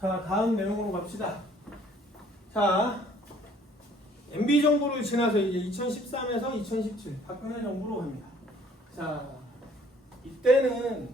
자, 다음 내용으로 갑시다. 자, MB 정부를 지나서 이제 2013에서 2017 박근혜 정부로 갑니다. 자, 이때는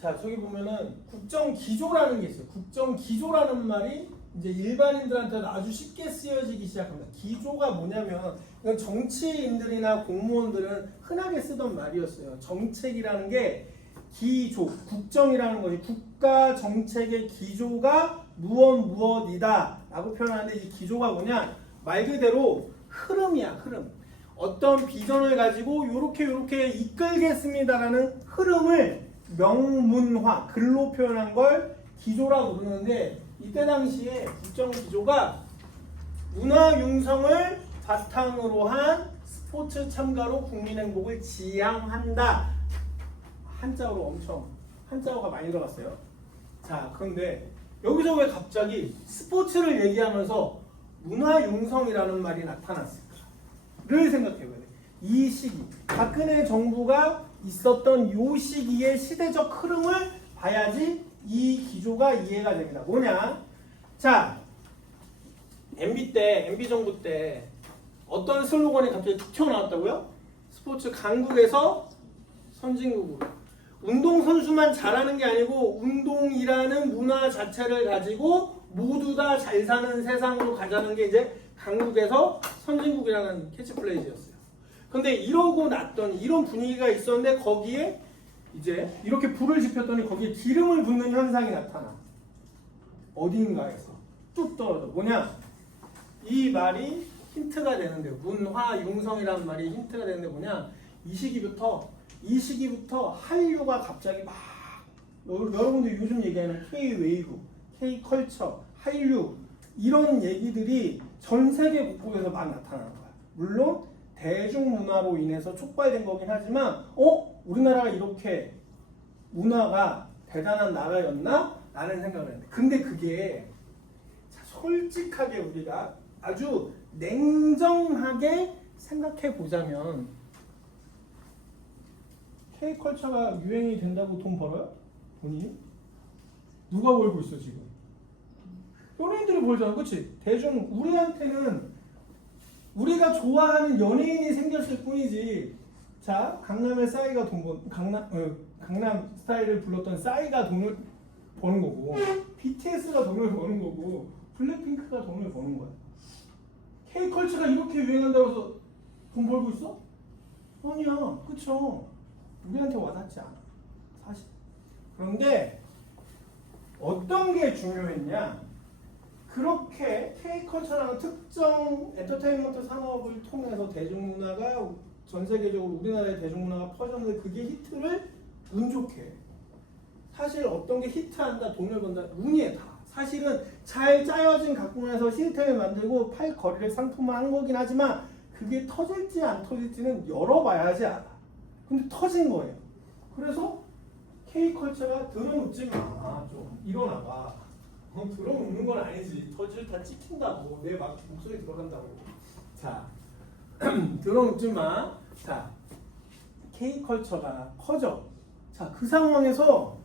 자, 저기 보면은 국정기조라는 게 있어요. 국정기조라는 말이 이제 일반인들한테는 아주 쉽게 쓰여지기 시작합니다. 기조가 뭐냐면 이건 정치인들이나 공무원들은 흔하게 쓰던 말이었어요. 정책이라는 게 기조, 국정이라는 것이 국가 정책의 기조가 무엇이다 라고 표현하는데, 이 기조가 뭐냐? 말 그대로 흐름이야, 흐름. 어떤 비전을 가지고 요렇게 이끌겠습니다라는 흐름을 명문화, 글로 표현한 걸 기조라고 부르는데, 이때 당시에 국정 기조가 문화 융성을 바탕으로 한 스포츠 참가로 국민 행복을 지향한다. 한자어가 많이 들어갔어요. 자, 그런데 여기서 왜 갑자기 스포츠를 얘기하면서 문화 융성이라는 말이 나타났을까를 생각해봐야 돼. 이 시기, 박근혜 정부가 있었던 이 시기의 시대적 흐름을 봐야지 이 기조가 이해가 됩니다. 뭐냐? 자, MB 정부 때 어떤 슬로건이 갑자기 툭 튀어나왔다고요? 스포츠 강국에서 선진국으로. 운동선수만 잘하는 게 아니고 운동이라는 문화 자체를 가지고 모두 다 잘 사는 세상으로 가자는 게 이제 강국에서 선진국이라는 캐치플레이즈였어요. 근데 이러고 났더니 이런 분위기가 있었는데 거기에 이제 이렇게 불을 지폈더니 거기에 기름을 붓는 현상이 나타나. 어딘가에서 뚝 떨어져. 뭐냐? 이 말이 힌트가 되는데, 문화 융성이라는 말이 힌트가 되는데 뭐냐? 이 시기부터 한류가 갑자기 막, 여러분들 요즘 얘기하는 K-웨이브, K-컬처, 한류 이런 얘기들이 전 세계 곳곳에서 막 나타나는 거야. 물론 대중문화로 인해서 촉발된 거긴 하지만 우리나라가 이렇게 문화가 대단한 나라였나? 라는 생각을 했는데, 근데 그게 솔직하게 우리가 아주 냉정하게 생각해 보자면 K컬처가 유행이 된다고 돈 벌어요? 본인이? 누가 벌고 있어 지금? 연예인들이 벌잖아, 그치? 우리한테는 우리가 좋아하는 연예인이 생겼을 뿐이지. 자, 강남 스타일을 불렀던 싸이가 돈을 버는 거고, BTS가 돈을 버는 거고, 블랙핑크가 돈을 버는 거야. K컬처가 이렇게 유행한다고 해서 돈 벌고 있어? 아니야, 그쵸? 우리한테 와닿지 않아, 사실. 그런데 어떤 게 중요했냐? 그렇게 K컬처라는 특정 엔터테인먼트 산업을 통해서 대중문화가 전 세계적으로 우리나라의 대중문화가 퍼졌는데, 그게 히트를 운 좋게. 사실 어떤 게 히트한다, 돈을 번다, 운이에 다. 사실은 잘 짜여진 각본에서 시스템을 만들고 팔거리를 상품화한 거긴 하지만 그게 터질지 안 터질지는 열어봐야지 알아. 근데 터진 거예요. 그래서 K컬처가 들어눕지 마. 좀 일어나봐. 들어눕는 건 아니지. 터질 다 찍힌다고. 내 목소리 들어간다고. 자, 들어눕지 마. 자, K컬처가 커져. 자, 그 상황에서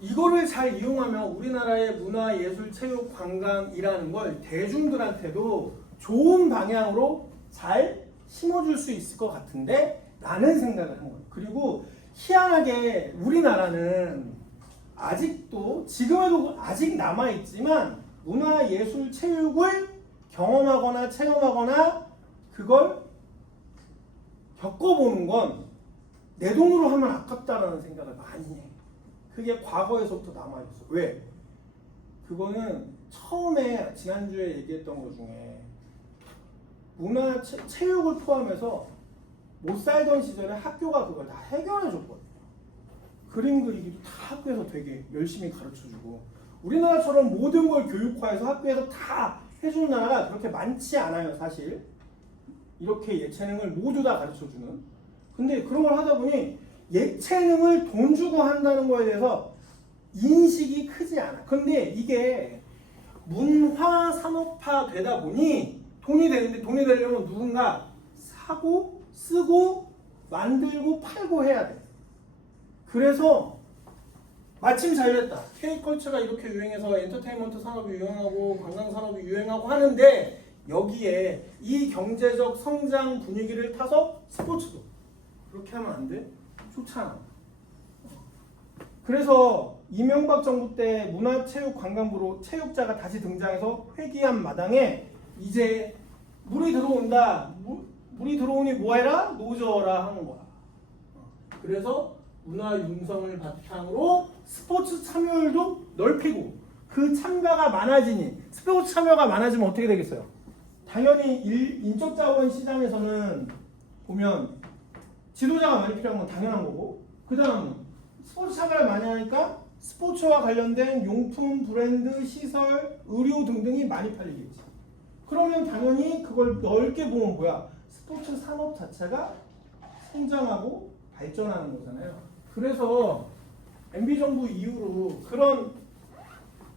이거를 잘 이용하면 우리나라의 문화, 예술, 체육, 관광이라는 걸 대중들한테도 좋은 방향으로 잘 심어줄 수 있을 것 같은데 라는 생각을 한 거예요. 그리고 희한하게 우리나라는 아직도, 지금에도 아직 남아있지만 문화, 예술, 체육을 경험하거나 체험하거나 그걸 겪어보는 건 내 돈으로 하면 아깝다라는 생각을 많이 해. 그게 과거에서부터 남아있어. 왜? 그거는 처음에 지난주에 얘기했던 것 중에 문화, 체육을 포함해서 못 살던 시절에 학교가 그걸 다 해결해줬거든요. 그림 그리기도 다 학교에서 되게 열심히 가르쳐주고, 우리나라처럼 모든 걸 교육화해서 학교에서 다 해주는 나라가 그렇게 많지 않아요, 사실. 이렇게 예체능을 모두 다 가르쳐주는. 근데 그런 걸 하다 보니 예체능을 돈 주고 한다는 거에 대해서 인식이 크지 않아. 근데 이게 문화 산업화 되다 보니 돈이 되는데, 돈이 되려면 누군가 사고 쓰고 만들고 팔고 해야 돼. 그래서 마침 잘 됐다. K컬처가 이렇게 유행해서 엔터테인먼트 산업이 유행하고 관광 산업이 유행하고 하는데 여기에 이 경제적 성장 분위기를 타서 스포츠도 그렇게 하면 안 돼? 좋잖아. 그래서 이명박 정부 때 문화체육관광부로 체육자가 다시 등장해서 회귀한 마당에 이제 물이 들어온다. 물이 들어오니 뭐해라? 노져라 하는 거야. 그래서 문화 융성을 바탕으로 스포츠 참여율도 넓히고 그 참가가 많아지니 스포츠 참여가 많아지면 어떻게 되겠어요? 당연히 인적 자원 시장에서는 보면 지도자가 많이 필요한 건 당연한 거고 그 다음 스포츠 참여를 많이 하니까 스포츠와 관련된 용품, 브랜드, 시설, 의료 등등이 많이 팔리겠지. 그러면 당연히 그걸 넓게 보면 뭐야? 스포츠 산업 자체가 성장하고 발전하는 거잖아요. 그래서 MB 정부 이후로 그런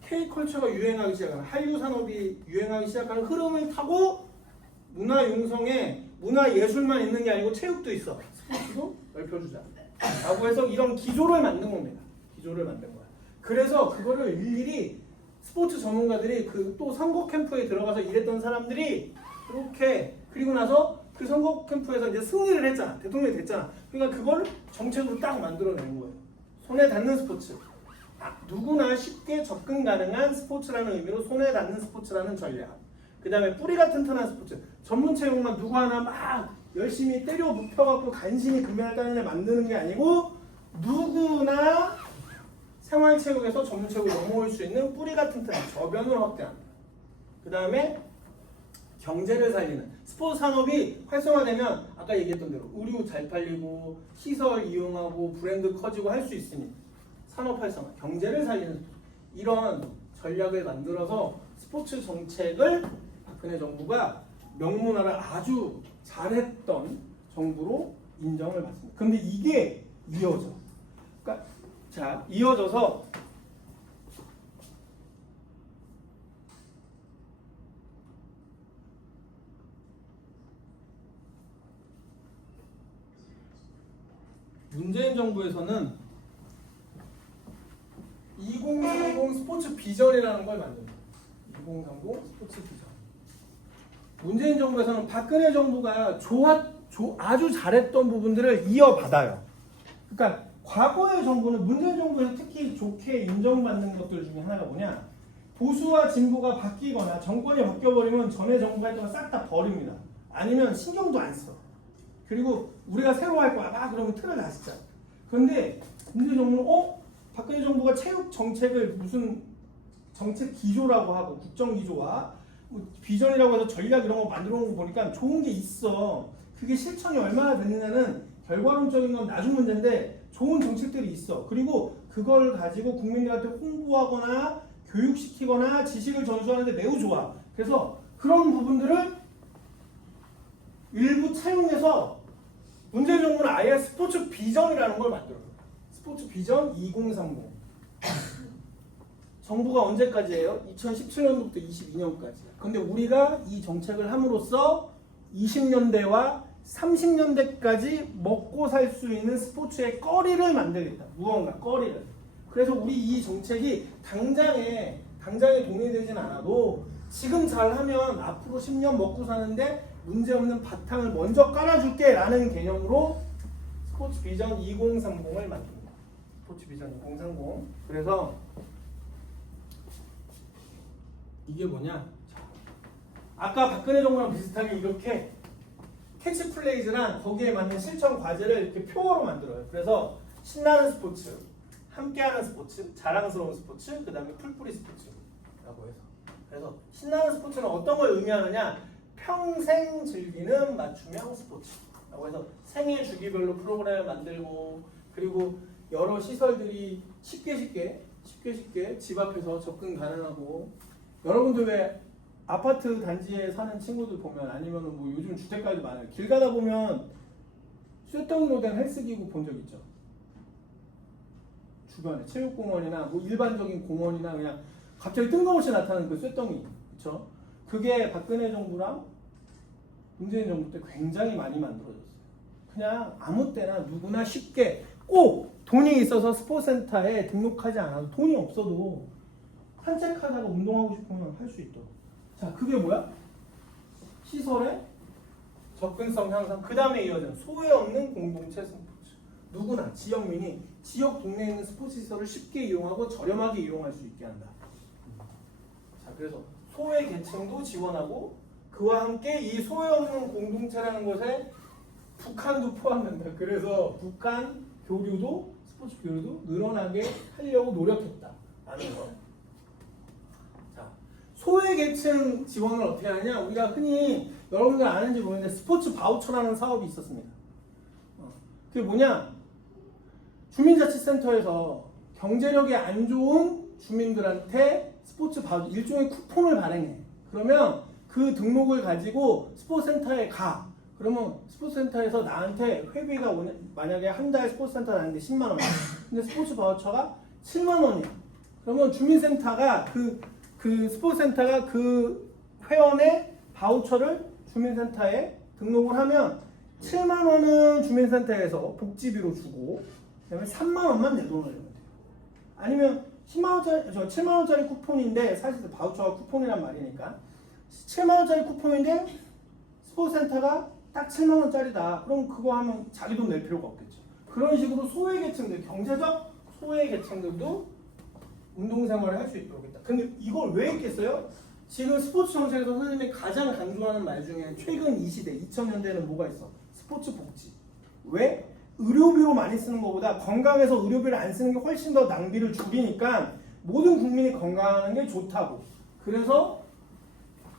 K컬처가 유행하기 시작하는 한류 산업이 유행하기 시작하는 흐름을 타고 문화 융성에 문화 예술만 있는 게 아니고 체육도 있어. 스포츠도 넓혀주자. 라고 해서 이런 기조를 만든 겁니다. 기조를 만든 거야. 그래서 그거를 일일이 스포츠 전문가들이 그 또 선거 캠프에 들어가서 일했던 사람들이 이렇게 그리고 나서 그 선거 캠프에서 이제 승리를 했잖아. 대통령이 됐잖아. 그러니까 그걸 정책으로 딱 만들어내는 거예요. 손에 닿는 스포츠. 누구나 쉽게 접근 가능한 스포츠라는 의미로 손에 닿는 스포츠라는 전략. 그 다음에 뿌리가 튼튼한 스포츠. 전문 체육만 누구 하나 막 열심히 때려 눕혀갖고 간신히 금메달 따는 애 만드는 게 아니고 누구나 생활체육에서 전문체육을 넘어올 수 있는 뿌리가 튼튼한 저변을 확대합니다. 그 다음에 경제를 살리는 스포츠 산업이 활성화되면 아까 얘기했던 대로 의류 잘 팔리고 시설 이용하고 브랜드 커지고 할 수 있으니 산업 활성화, 경제를 살리는 이런 전략을 만들어서 스포츠 정책을 박근혜 정부가 명문화를 아주 잘했던 정부로 인정을 받습니다. 근데 이게 이어져. 그러니까 자, 이어져서 문재인 정부에서는 2030 스포츠 비전이라는 걸 만듭니다. 2030 스포츠 비전. 문재인 정부에서는 박근혜 정부가 아주 잘했던 부분들을 이어받아요. 그러니까 과거의 정부는 문재인 정부에서 특히 좋게 인정받는 것들 중에 하나가 뭐냐? 보수와 진보가 바뀌거나 정권이 바뀌어버리면 전에 정부가 했던 거 싹 다 버립니다. 아니면 신경도 안 써. 그리고 우리가 새로 할 거야. 막 그러면 틀을 다시 짜. 그런데 문재인 정부는 박근혜 정부가 체육 정책을 무슨 정책 기조라고 하고 국정 기조와 뭐 비전이라고 해서 전략 이런 거 만들어 놓은 거 보니까 좋은 게 있어. 그게 실천이 얼마나 됐느냐는 결과론적인 건 나중 문제인데 좋은 정책들이 있어. 그리고 그걸 가지고 국민들한테 홍보하거나 교육시키거나 지식을 전수하는데 매우 좋아. 그래서 그런 부분들을 일부 차용해서 문재인 정부는 아예 스포츠 비전이라는 걸 만들어요. 스포츠 비전 2030. 정부가 언제까지예요? 2017년부터 22년까지. 근데 우리가 이 정책을 함으로써 20년대와 30년대까지 먹고 살 수 있는 스포츠의 거리를 만들겠다. 무언가 거리를. 그래서 우리 이 정책이 당장에 돈이 되진 않아도 지금 잘하면 앞으로 10년 먹고 사는데 문제없는 바탕을 먼저 깔아줄게 라는 개념으로 스포츠 비전 2030을 만듭니다. 스포츠 비전 2030. 그래서 이게 뭐냐? 아까 박근혜 정부랑 비슷하게 이렇게 캐치플레이즈랑 거기에 맞는 실천 과제를 이렇게 표어로 만들어요. 그래서 신나는 스포츠, 함께하는 스포츠, 자랑스러운 스포츠, 그 다음에 풀뿌리 스포츠라고 해서. 그래서 신나는 스포츠는 어떤 걸 의미하느냐? 평생 즐기는 맞춤형 스포츠라고 해서 생애 주기별로 프로그램을 만들고 그리고 여러 시설들이 쉽게 집 앞에서 접근 가능하고 여러분들 왜 아파트 단지에 사는 친구들 보면 아니면 뭐 요즘 주택가도 많아요. 길 가다 보면 쇳덩이로 된 헬스기구 본 적 있죠? 주변에 체육공원이나 뭐 일반적인 공원이나 그냥 갑자기 뜬금없이 나타나는 그 쇳덩이, 그렇죠? 그게 박근혜 정부랑 문재인 정부 때 굉장히 많이 만들어졌어요. 그냥 아무 때나 누구나 쉽게 꼭 돈이 있어서 스포츠센터에 등록하지 않아도 돈이 없어도 산책하다가 운동하고 싶으면 할 수 있도록. 자, 그게 뭐야? 시설의 접근성 향상. 그 다음에 이어지는 소외 없는 공동체 스포츠. 누구나 지역민이 지역 동네에 있는 스포츠 시설을 쉽게 이용하고 저렴하게 이용할 수 있게 한다. 자, 그래서 소외 계층도 지원하고 그와 함께 이 소외 없는 공동체라는 것에 북한도 포함된다. 그래서 북한 교류도 스포츠 교류도 늘어나게 하려고 노력했다라는 거. 자, 소외 계층 지원을 어떻게 하냐? 우리가 흔히 여러분들 아는지 모르겠는데 스포츠 바우처라는 사업이 있었습니다. 그게 뭐냐? 주민자치센터에서 경제력이 안 좋은 주민들한테 스포츠 바우처 일종의 쿠폰을 발행해. 그러면 그 등록을 가지고 스포츠센터에 가. 그러면 스포츠센터에서 나한테 회비가 만약에 한 달 스포츠센터 나는데 10만 원이야. 근데 스포츠 바우처가 7만 원이야. 그러면 주민센터가 그 스포츠센터가 그 회원의 바우처를 주민센터에 등록을 하면 7만 원은 주민센터에서 복지비로 주고 그다음에 3만 원만 내 돈을 내면 돼요. 아니면 7만 원짜리 쿠폰인데 사실 바우처가 쿠폰이란 말이니까 7만 원짜리 쿠폰인데 스포츠센터가 딱 7만 원짜리다. 그럼 그거 하면 자기 돈 낼 필요가 없겠죠. 그런 식으로 소외계층들, 경제적 소외계층들도 운동생활을 할 수 있도록 했다. 근데 이걸 왜 했겠어요? 지금 스포츠 정책에서 선생님이 가장 강조하는 말 중에 최근 이 시대 2000년대에는 뭐가 있어? 스포츠 복지. 왜? 의료비로 많이 쓰는 것보다 건강해서 의료비를 안 쓰는 게 훨씬 더 낭비를 줄이니까 모든 국민이 건강하는 게 좋다고. 그래서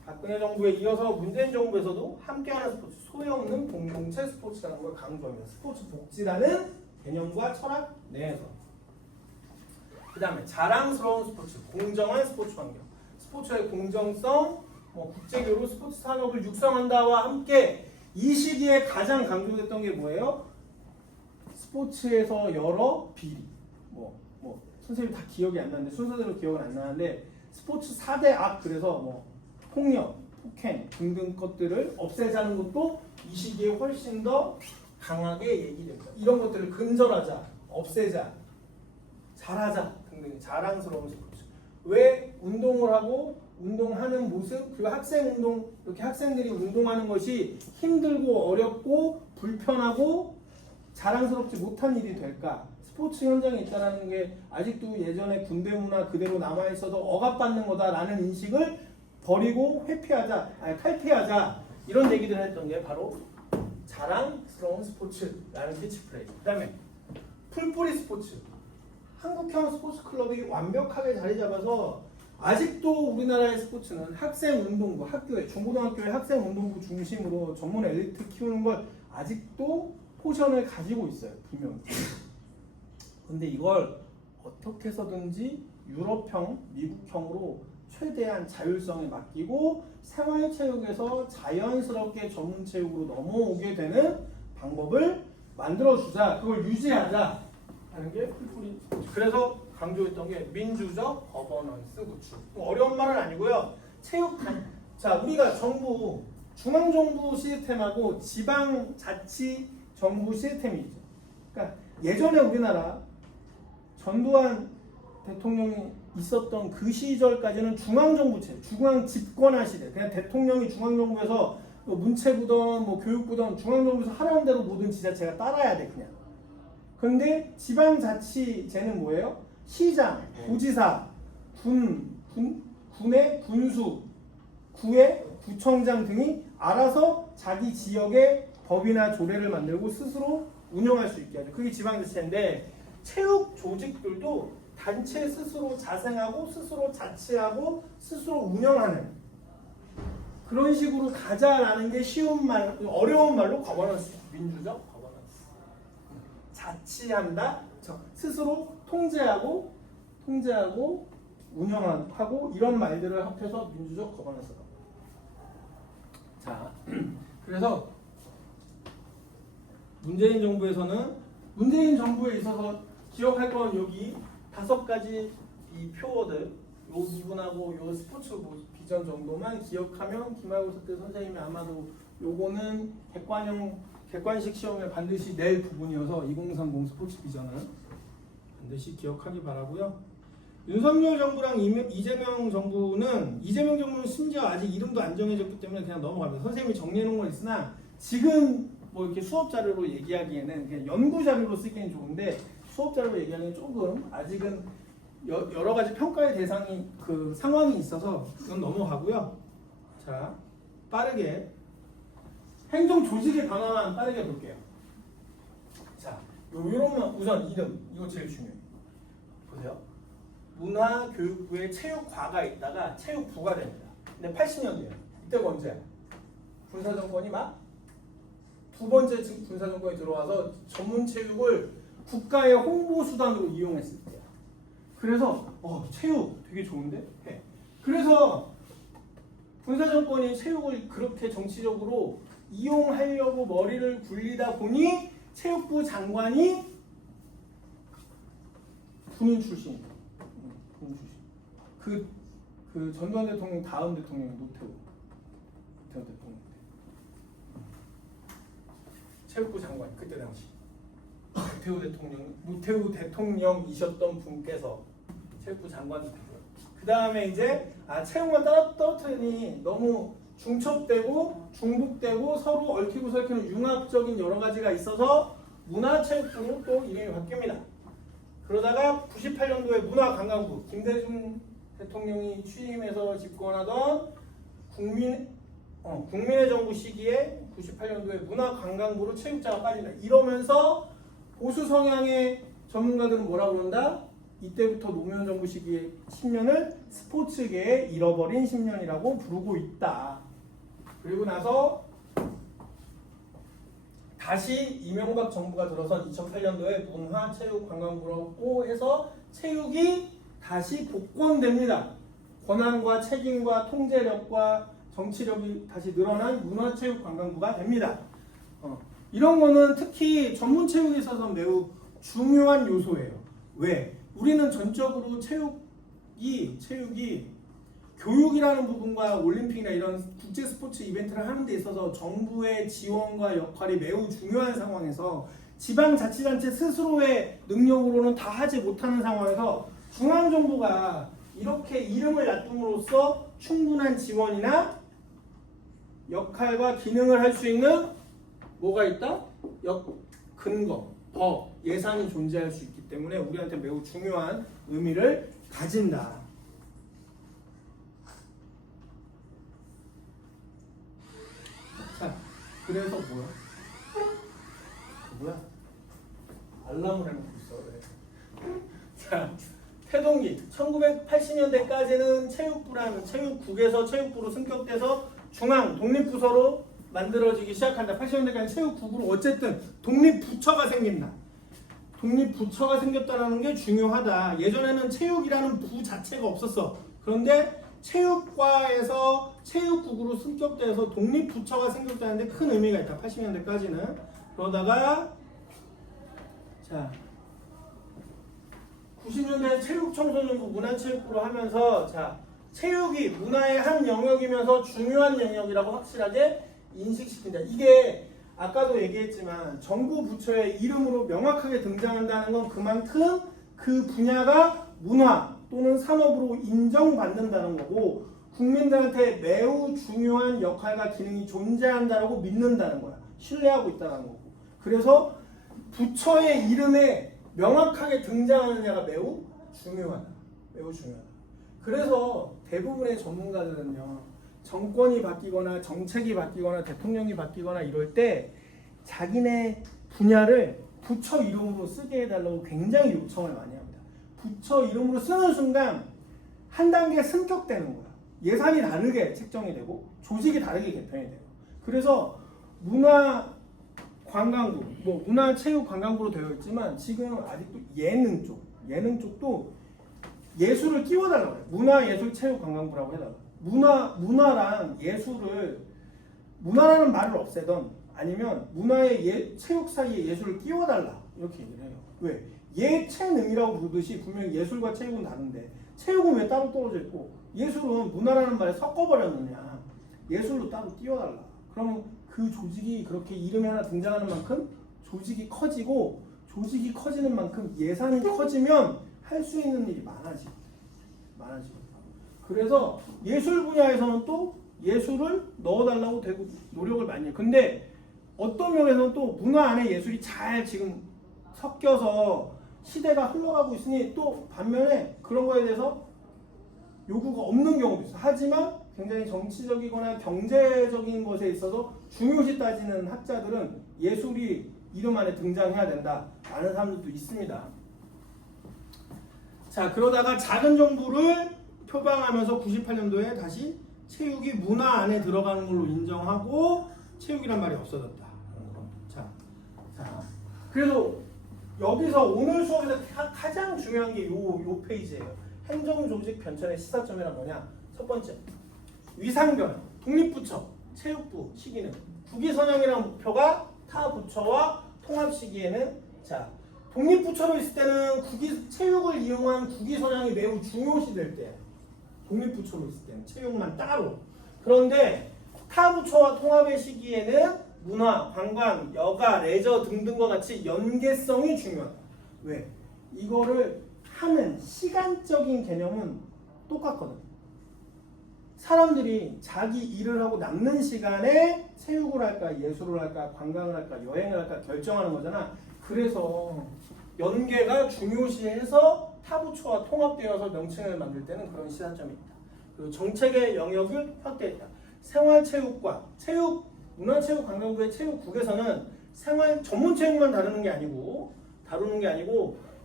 박근혜 정부에 이어서 문재인 정부에서도 함께하는 스포츠, 소외 없는 공동체 스포츠라는 걸 강조하면서 스포츠 복지라는 개념과 철학 내에서. 그 다음에 자랑스러운 스포츠, 공정한 스포츠 환경, 스포츠의 공정성, 국제교류, 스포츠 산업을 육성한다와 함께 이 시기에 가장 강조됐던 게 뭐예요? 스포츠에서 여러 비리, 선생님 다 기억이 안 나는데 순서대로 기억은 안 나는데 스포츠 4대 악, 그래서 폭력, 폭행 등등 것들을 없애자는 것도 이 시기에 훨씬 더 강하게 얘기됩니다. 이런 것들을 근절하자, 없애자, 잘하자 등등 자랑스러운 스포츠. 왜 운동을 하고 운동하는 모습, 그리고 학생 운동, 이렇게 학생들이 운동하는 것이 힘들고 어렵고 불편하고 자랑스럽지 못한 일이 될까? 스포츠 현장에 있다는 게 아직도 예전에 군대 문화 그대로 남아있어도 억압받는 거다라는 인식을 버리고 탈피하자 이런 얘기를 했던 게 바로 자랑스러운 스포츠라는 캐치프레이즈. 그 다음에 풀뿌리 스포츠. 한국형 스포츠 클럽이 완벽하게 자리 잡아서 아직도 우리나라의 스포츠는 학생 운동부, 학교에 중고등학교의 학생 운동부 중심으로 전문 엘리트 키우는 걸 아직도 포션을 가지고 있어요, 분명히. 근데 이걸 어떻게 해서든지 유럽형, 미국형으로 최대한 자율성에 맡기고 생활체육에서 자연스럽게 전문체육으로 넘어오게 되는 방법을 만들어주자, 그걸 유지하자 하는 게 풀뿌리. 그래서 강조했던 게 민주적 거버넌스 구축. 어려운 말은 아니고요. 자, 우리가 정부, 중앙정부 시스템하고 지방자치정부 시스템이 있죠. 그러니까 예전에 우리나라 전두환 대통령이 있었던 그 시절까지는 중앙정부체, 중앙집권화 시대. 그냥 대통령이 중앙정부에서 문체부든 교육부든 중앙정부에서 하라는 대로 모든 지자체가 따라야 돼, 그냥. 그런데 지방자치제는 뭐예요? 시장, 도지사, 군의 군수, 구의 구청장 등이 알아서 자기 지역의 법이나 조례를 만들고 스스로 운영할 수 있게 하죠. 그게 지방자치제인데 체육 조직들도 단체 스스로 자생하고 스스로 자치하고 스스로 운영하는 그런 식으로 가자라는 게 쉬운 말, 어려운 말로 거버넌스, 민주적 거버넌스. 자치한다, 스스로 통제하고 운영하고 이런 말들을 합해서 민주적 거버넌스다. 자, 그래서 문재인 정부에 있어서 기억할 건 여기 5가지 이 표어들, 요 부분하고 요 스포츠 비전 정도만 기억하면 기말고사 때 선생님이 아마도 요거는 객관식 시험에 반드시 낼 부분이어서 2030 스포츠 비전은 반드시 기억하기 바라고요. 윤석열 정부랑 이재명 정부는 심지어 아직 이름도 안 정해졌기 때문에 그냥 넘어갑니다. 선생님이 정리해 놓은 건 있으나 지금 뭐 이렇게 수업 자료로 얘기하기에는 그냥 연구 자료로 쓰기엔 좋은데 수업 자료로 얘기하기에는 조금 아직은 여러 가지 평가의 대상이 그 상황이 있어서 이건 넘어가고요. 자, 빠르게 행정 조직의 변화만 빠르게 볼게요. 자, 요런 우선 이름 이거 제일 중요해요. 보세요. 문화교육부에 체육과가 있다가 체육부가 됩니다. 근데 80년대예요. 이때가 언제야? 군사정권이 막 두 번째 군사정권이 들어와서 전문체육을 국가의 홍보수단으로 이용했을 때야. 그래서 체육 되게 좋은데? 해. 그래서 군사정권이 체육을 그렇게 정치적으로 이용하려고 머리를 굴리다 보니 체육부 장관이 군인 출신이에요. 군인 출신. 그 전두환 대통령 다음 대통령이 노태우 대통령. 체육부 장관 그때 당시 노태우 대통령이셨던 분께서 체육부 장관이 되고요. 그 다음에 이제 체육만 떨어뜨리니 너무 중첩되고 중복되고 서로 얽히고 설키는 융합적인 여러 가지가 있어서 문화체육부로 또 이름이 바뀝니다. 그러다가 98년도에 문화관광부 김대중 대통령이 취임해서 집권하던 국민의 정부 시기에 98년도에 문화관광부로 체육자가 빠진다. 이러면서 보수 성향의 전문가들은 뭐라고 그런다? 이때부터 노무현 정부 시기의 10년을 스포츠계의 잃어버린 10년이라고 부르고 있다. 그리고 나서 다시 이명박 정부가 들어선 2008년도에 문화체육관광부라고 해서 체육이 다시 복권됩니다. 권한과 책임과 통제력과 정치력이 다시 늘어난 문화체육관광부가 됩니다. 이런 거는 특히 전문체육에 있어서 매우 중요한 요소예요. 왜? 우리는 전적으로 체육이 교육이라는 부분과 올림픽이나 이런 국제 스포츠 이벤트를 하는 데 있어서 정부의 지원과 역할이 매우 중요한 상황에서 지방자치단체 스스로의 능력으로는 다 하지 못하는 상황에서 중앙정부가 이렇게 이름을 놔둠으로써 충분한 지원이나 역할과 기능을 할 수 있는 뭐가 있다? 근거, 법, 예산이 존재할 수 있기 때문에 우리한테 매우 중요한 의미를 가진다. 자, 그래서 뭐야? 알람을 해놓고 있어. 왜? 자, 태동기 1980년대까지는 체육국에서 체육부로 승격돼서 중앙 독립부서로 만들어지기 시작한다. 80년대까지 체육국으로 어쨌든 독립부처가 생긴다. 독립부처가 생겼다는 게 중요하다. 예전에는 체육이라는 부 자체가 없었어. 그런데 체육과에서 체육국으로 승격돼서 독립부처가 생겼다는데 큰 의미가 있다. 80년대까지는. 그러다가 자 90년대 체육청소년부 문화체육부로 하면서 자 체육이 문화의 한 영역이면서 중요한 영역이라고 확실하게 인식시킨다. 이게 아까도 얘기했지만 정부 부처의 이름으로 명확하게 등장한다는 건 그만큼 그 분야가 문화 또는 산업으로 인정받는다는 거고 국민들한테 매우 중요한 역할과 기능이 존재한다고 믿는다는 거야. 신뢰하고 있다는 거고. 그래서 부처의 이름에 명확하게 등장하느냐가 매우 중요하다. 매우 중요하다. 그래서 대부분의 전문가들은요. 정권이 바뀌거나 정책이 바뀌거나 대통령이 바뀌거나 이럴 때 자기네 분야를 부처 이름으로 쓰게 해달라고 굉장히 요청을 많이 합니다. 부처 이름으로 쓰는 순간 한 단계 승격되는 거야. 예산이 다르게 책정이 되고 조직이 다르게 개편이 돼요. 그래서 문화관광부, 문화체육관광부로 되어 있지만 지금 아직도 예능 쪽도 예술을 끼워달라고 해요. 문화예술체육관광부라고 해달라고. 문화랑 예술을 문화라는 말을 없애던 아니면 문화의 체육 사이에 예술을 끼워달라 이렇게 얘기를 해요. 왜? 예체능이라고 부르듯이 분명히 예술과 체육은 다른데 체육은 왜 따로 떨어져 있고 예술은 문화라는 말에 섞어버렸느냐. 예술로 따로 띄워달라. 그러면 그 조직이 그렇게 이름이 하나 등장하는 만큼 조직이 커지고 조직이 커지는 만큼 예산이 커지면 할 수 있는 일이 많아지고. 그래서 예술 분야에서는 또 예술을 넣어달라고 되고 노력을 많이 해요. 근데 어떤 면에서는 또 문화 안에 예술이 잘 지금 섞여서 시대가 흘러가고 있으니 또 반면에 그런 거에 대해서 요구가 없는 경우도 있어요. 하지만 굉장히 정치적이거나 경제적인 것에 있어서 중요시 따지는 학자들은 예술이 이름 안에 등장해야 된다라는 사람들도 있습니다. 자, 그러다가 작은 정부를 표방하면서 98년도에 다시 체육이 문화 안에 들어가는 걸로 인정하고 체육이란 말이 없어졌다. 자, 그래서 여기서 오늘 수업에서 가장 중요한 게 요 페이지예요. 행정조직 변천의 시사점이란 뭐냐? 첫 번째, 위상변화, 독립부처, 체육부 시기는 국위선양이라는 목표가 타 부처와 통합 시기에는 자, 독립부처로 있을 때는 체육을 이용한 국위선양이 매우 중요시될 때 독립부처로 있을 때는 체육만 따로. 그런데 타 부처와 통합의 시기에는 문화, 관광, 여가, 레저 등등과 같이 연계성이 중요하다. 왜? 이거를 하는 시간적인 개념은 똑같거든. 사람들이 자기 일을 하고 남는 시간에 체육을 할까, 예술을 할까, 관광을 할까, 여행을 할까 결정하는 거잖아. 그래서 연계가 중요시해서 타부처와 통합되어서 명칭을 만들 때는 그런 시사점이 있다. 그리고 정책의 영역을 확대했다. 생활체육과 문화체육관광부의 체육국에서는 전문체육만 다루는 게 아니고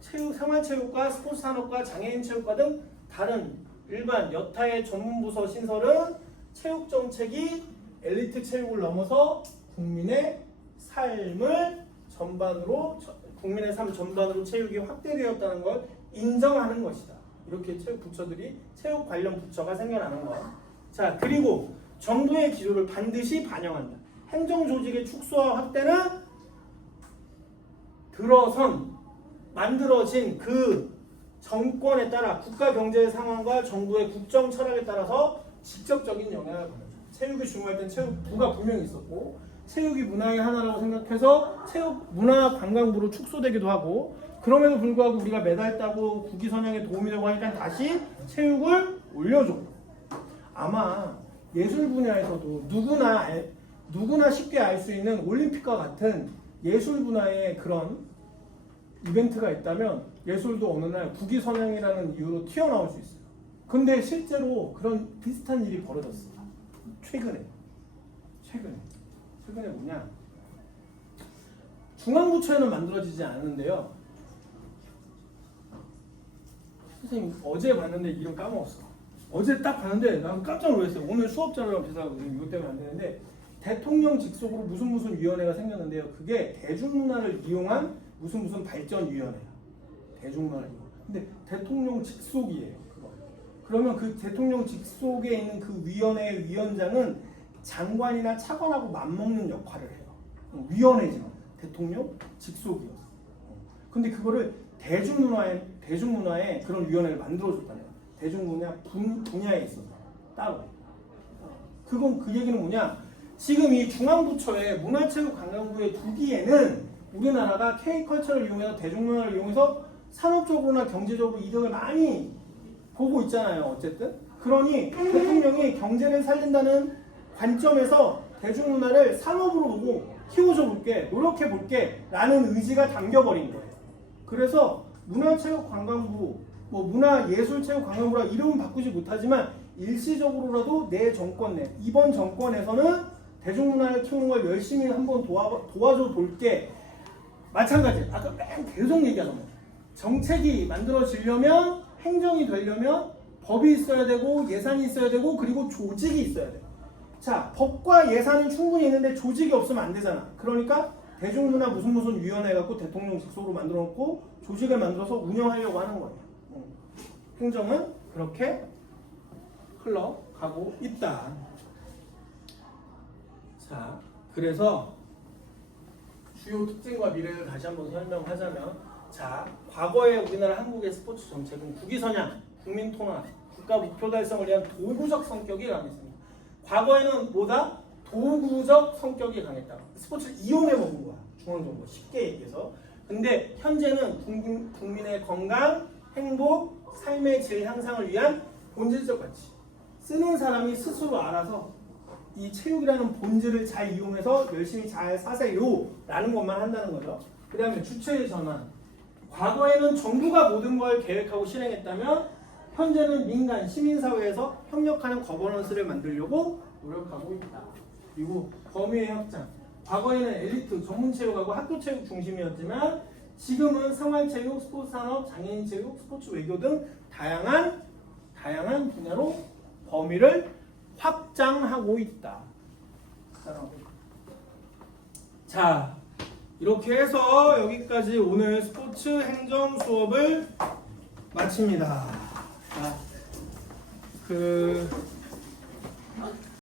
생활체육과 스포츠산업과 장애인체육과 등 다른 일반 여타의 전문부서 신설은 체육정책이 엘리트 체육을 넘어서 국민의 삶 전반으로 체육이 확대되었다는 걸 인정하는 것이다. 이렇게 체육 부처들이 체육 관련 부처가 생겨나는 거야. 자, 그리고 정부의 기조를 반드시 반영한다. 행정조직의 축소와 확대는 만들어진 그 정권에 따라 국가 경제 상황과 정부의 국정 철학에 따라서 직접적인 영향을 받는다. 체육이 중요할 땐 체육부가 분명히 있었고 체육이 문화의 하나라고 생각해서 체육문화관광부로 축소되기도 하고 그럼에도 불구하고 우리가 메달 따고 국위선양에 도움이 되고 하니까 다시 체육을 올려줘. 아마 예술 분야에서도 누구나 쉽게 알 수 있는 올림픽과 같은 예술 분야의 그런 이벤트가 있다면 예술도 어느 날 국위선양이라는 이유로 튀어나올 수 있어요. 근데 실제로 그런 비슷한 일이 벌어졌어요. 최근에 뭐냐? 중앙부처에는 만들어지지 않았는데요. 선생님 어제 봤는데 이름 까먹었어. 어제 딱 봤는데 난 깜짝 놀랐어요. 오늘 수업 자료랑 비슷하고 이것 때문에 안 되는데 대통령 직속으로 무슨 위원회가 생겼는데요. 그게 대중문화를 이용한 무슨 발전위원회야. 대중문화를 이용. 근데 대통령 직속이에요. 그거. 그러면 그 대통령 직속에 있는 그 위원회의 위원장은 장관이나 차관하고 맞먹는 역할을 해요. 위원회지만 대통령 직속이었어. 근데 그거를 대중문화에 그런 위원회를 만들어줬다네요. 대중문화 분야에 있어서 따로. 그건 그 얘기는 뭐냐? 지금 이 중앙부처의 문화체육관광부에 두기에는 우리나라가 K컬처를 이용해서 대중문화를 이용해서 산업적으로나 경제적으로 이득을 많이 보고 있잖아요. 어쨌든. 그러니 대통령이 경제를 살린다는 관점에서 대중문화를 산업으로 보고 키워줘 볼게, 노력해 볼게 라는 의지가 담겨버린 거예요. 그래서 문화체육관광부, 문화예술체육관광부라 이름은 바꾸지 못하지만 일시적으로라도 내 정권 내 이번 정권에서는 대중문화를 키우는 걸 열심히 한번 도와줘 볼게. 마찬가지. 아까 계속 얘기하던 거. 정책이 만들어지려면 행정이 되려면 법이 있어야 되고 예산이 있어야 되고 그리고 조직이 있어야 돼. 자, 법과 예산은 충분히 있는데 조직이 없으면 안 되잖아. 그러니까 대중문화 무슨 위원회 갖고 대통령 직속으로 만들어 놓고 조직을 만들어서 운영하려고 하는 거예요. 행정은 그렇게 흘러가고 있다. 자, 그래서 주요 특징과 미래를 다시 한번 설명하자면, 자, 과거에 우리나라 한국의 스포츠 정책은 국위선양, 국민통합, 국가 목표 달성을 위한 도구적 성격이 강했습니다. 과거에는 뭐다? 도구적 성격이 강했다. 스포츠를 이용해 먹은 거야. 중앙정부가 쉽게 얘기해서. 근데 현재는 국민의 건강, 행복, 삶의 질 향상을 위한 본질적 가치. 쓰는 사람이 스스로 알아서 이 체육이라는 본질을 잘 이용해서 열심히 잘 사세요 라는 것만 한다는 거죠. 그 다음에 주체의 전환. 과거에는 정부가 모든 걸 계획하고 실행했다면 현재는 민간, 시민사회에서 협력하는 거버넌스를 만들려고 노력하고 있다. 그리고 범위의 확장. 과거에는 엘리트, 전문체육하고 학교체육 중심이었지만 지금은 생활체육, 스포츠산업, 장애인체육, 스포츠 외교 등 다양한 분야로 범위를 확장하고 있다. 자, 이렇게 해서 여기까지 오늘 스포츠 행정 수업을 마칩니다. 자,